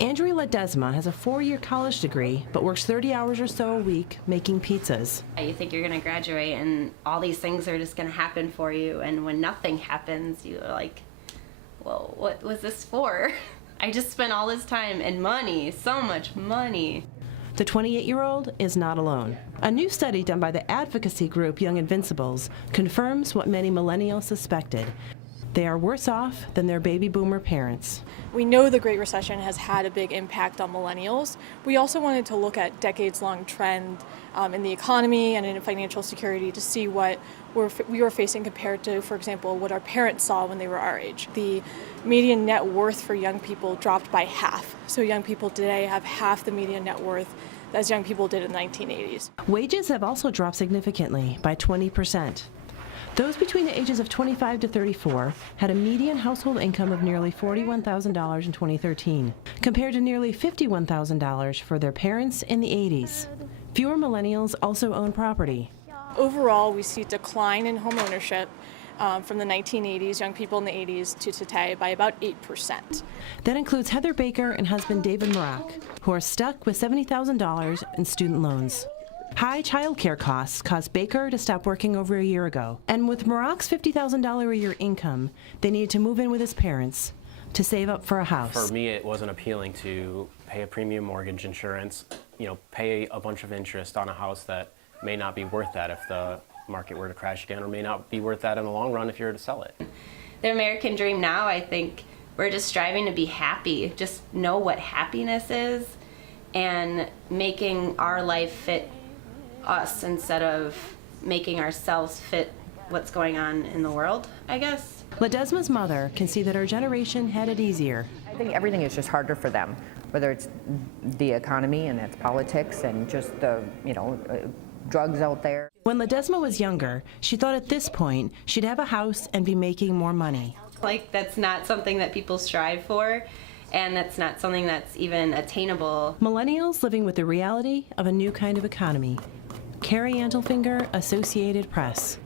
Andrea Ledesma has a 4-year college degree, but works 30 hours or so a week making pizzas. You think you're going to graduate and all these things are just going to happen for you, and when nothing happens, you're like, well, what was this for? I just spent all this time and money, so much money. The 28-year-old is not alone. A new study done by the advocacy group Young Invincibles confirms what many millennials suspected. They are worse off than their baby boomer parents. We know the Great Recession has had a big impact on millennials. We also wanted to look at decades-long trend in the economy and in financial security to see what we were facing compared to, for example, what our parents saw when they were our age. The median net worth for young people dropped by half. So young people today have half the median net worth as young people did in the 1980s. Wages have also dropped significantly by 20%. Those between the ages of 25 to 34 had a median household income of nearly $41,000 in 2013, compared to nearly $51,000 for their parents in the 80s. Fewer millennials also own property. Overall, we see a decline in home ownership from the 1980s, young people in the 80s, to today by about 8%. That includes Heather Baker and husband David Marak, who are stuck with $70,000 in student loans. High child care costs caused Baker to stop working over a year ago. And with Marak's $50,000 a year income, they needed to move in with his parents to save up for a house. For me, it wasn't appealing to pay a premium mortgage insurance, pay a bunch of interest on a house that may not be worth that if the market were to crash again, or may not be worth that in the long run if you were to sell it. The American dream now, I think, we're just striving to be happy, just know what happiness is, and making our life fit us instead of making ourselves fit what's going on in the world, I guess. Ledesma's mother can see that our generation had it easier. I think everything is just harder for them, whether it's the economy and it's politics and just the, drugs out there. When Ledesma was younger, she thought at this point she'd have a house and be making more money. That's not something that people strive for, and that's not something that's even attainable. Millennials living with the reality of a new kind of economy. Carrie Antelfinger, Associated Press.